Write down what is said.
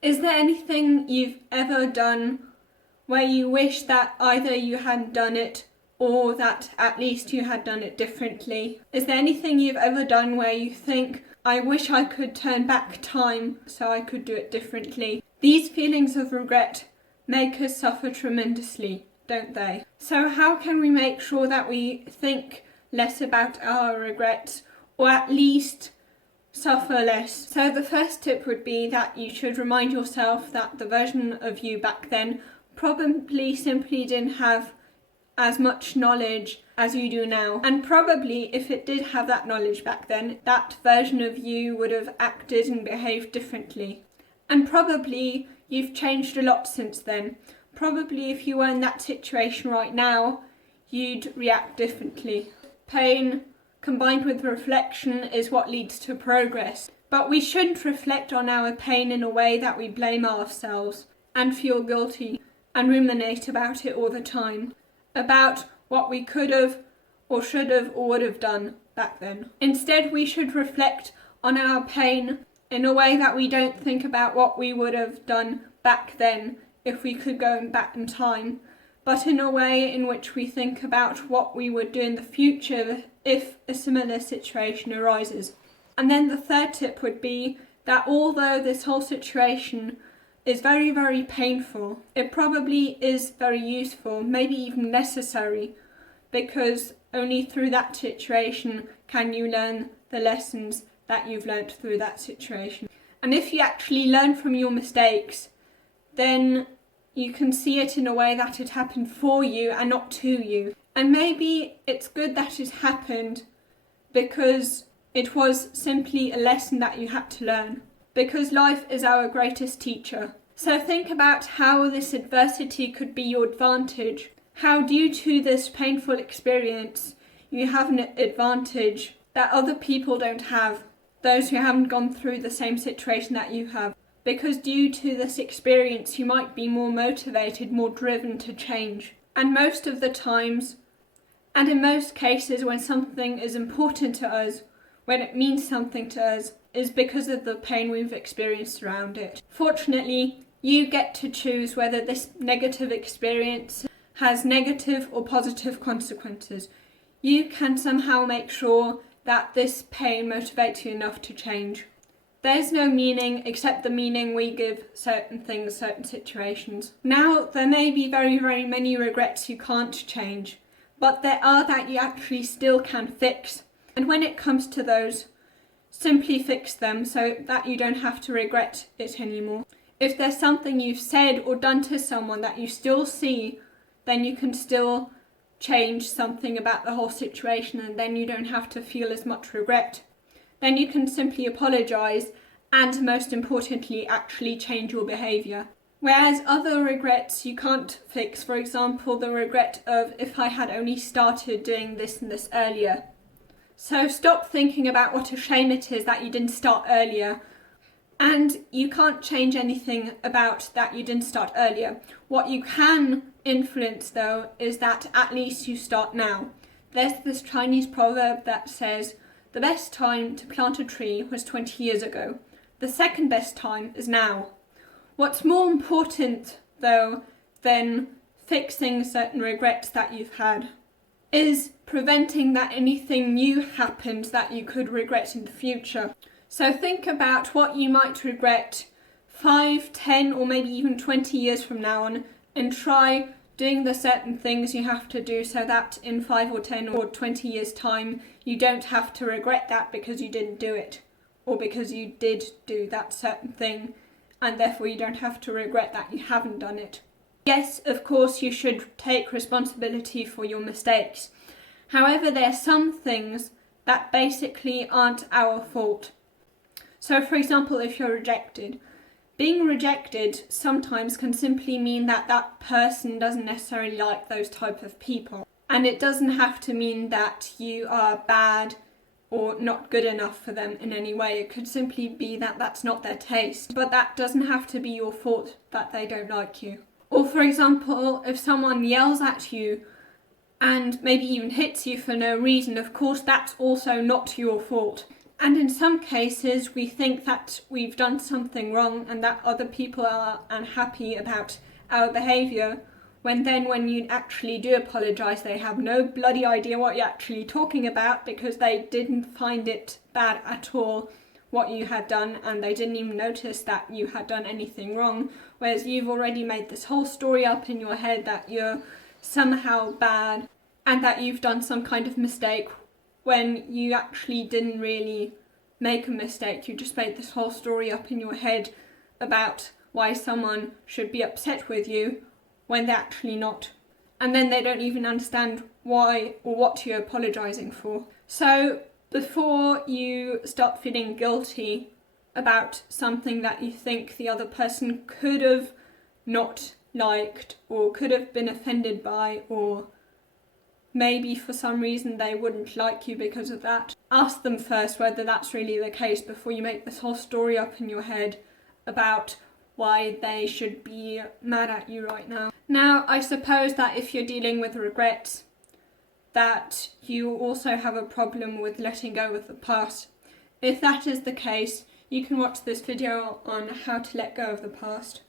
Is there anything you've ever done where you wish that either you hadn't done it or that at least you had done it differently? Is there anything you've ever done where you think, I wish I could turn back time so I could do it differently? These feelings of regret make us suffer tremendously, don't they? So how can we make sure that we think less about our regrets, or at least suffer less? So the first tip would be that you should remind yourself that the version of you back then probably simply didn't have as much knowledge as you do now. And probably if it did have that knowledge back then, that version of you would have acted and behaved differently. And probably you've changed a lot since then. Probably if you were in that situation right now, you'd react differently. Pain combined with reflection is what leads to progress. But we shouldn't reflect on our pain in a way that we blame ourselves and feel guilty and ruminate about it all the time, about what we could have or should have or would have done back then. Instead, we should reflect on our pain in a way that we don't think about what we would have done back then if we could go back in time, but in a way in which we think about what we would do in the future if a similar situation arises. And then the third tip would be that although this whole situation is very, very painful, it probably is very useful, maybe even necessary, because only through that situation can you learn the lessons that you've learnt through that situation. And if you actually learn from your mistakes, then you can see it in a way that it happened for you and not to you. And maybe it's good that it happened because it was simply a lesson that you had to learn. Because life is our greatest teacher. So think about how this adversity could be your advantage. How due to this painful experience, you have an advantage that other people don't have. Those who haven't gone through the same situation that you have. Because due to this experience, you might be more motivated, more driven to change. And most of the times, and in most cases when something is important to us, when it means something to us, is because of the pain we've experienced around it. Fortunately, you get to choose whether this negative experience has negative or positive consequences. You can somehow make sure that this pain motivates you enough to change. There's no meaning except the meaning we give certain things, certain situations. Now, there may be very, very many regrets you can't change, but there are that you actually still can fix. And when it comes to those, simply fix them so that you don't have to regret it anymore. If there's something you've said or done to someone that you still see, then you can still change something about the whole situation, and then you don't have to feel as much regret. Then you can simply apologise and, most importantly, actually change your behaviour. Whereas other regrets you can't fix, for example, the regret of if I had only started doing this and this earlier. So stop thinking about what a shame it is that you didn't start earlier. And you can't change anything about that you didn't start earlier. What you can influence, though, is that at least you start now. There's this Chinese proverb that says, the best time to plant a tree was 20 years ago. The second best time is now. What's more important, though, than fixing certain regrets that you've had is preventing that anything new happens that you could regret in the future. So think about what you might regret 5, 10 or maybe even 20 years from now on, and try doing the certain things you have to do so that in 5 or 10 or 20 years time you don't have to regret that because you didn't do it, or because you did do that certain thing and therefore you don't have to regret that you haven't done it. Yes, of course you should take responsibility for your mistakes. However, there are some things that basically aren't our fault. So for example, if you're rejected, being rejected sometimes can simply mean that that person doesn't necessarily like those type of people. And it doesn't have to mean that you are bad or not good enough for them in any way. It could simply be that that's not their taste. But that doesn't have to be your fault that they don't like you. Or for example, if someone yells at you and maybe even hits you for no reason, of course that's also not your fault. And in some cases, we think that we've done something wrong and that other people are unhappy about our behaviour, when you actually do apologise, they have no bloody idea what you're actually talking about, because they didn't find it bad at all what you had done, and they didn't even notice that you had done anything wrong, whereas you've already made this whole story up in your head that you're somehow bad and that you've done some kind of mistake, when you actually didn't really make a mistake. You just made this whole story up in your head about why someone should be upset with you when they're actually not. And then they don't even understand why or what you're apologising for. So before you start feeling guilty about something that you think the other person could have not liked or could have been offended by, or maybe for some reason they wouldn't like you because of that, ask them first whether that's really the case before you make this whole story up in your head about why they should be mad at you right now. Now, I suppose that if you're dealing with regrets, that you also have a problem with letting go of the past. If that is the case, you can watch this video on how to let go of the past.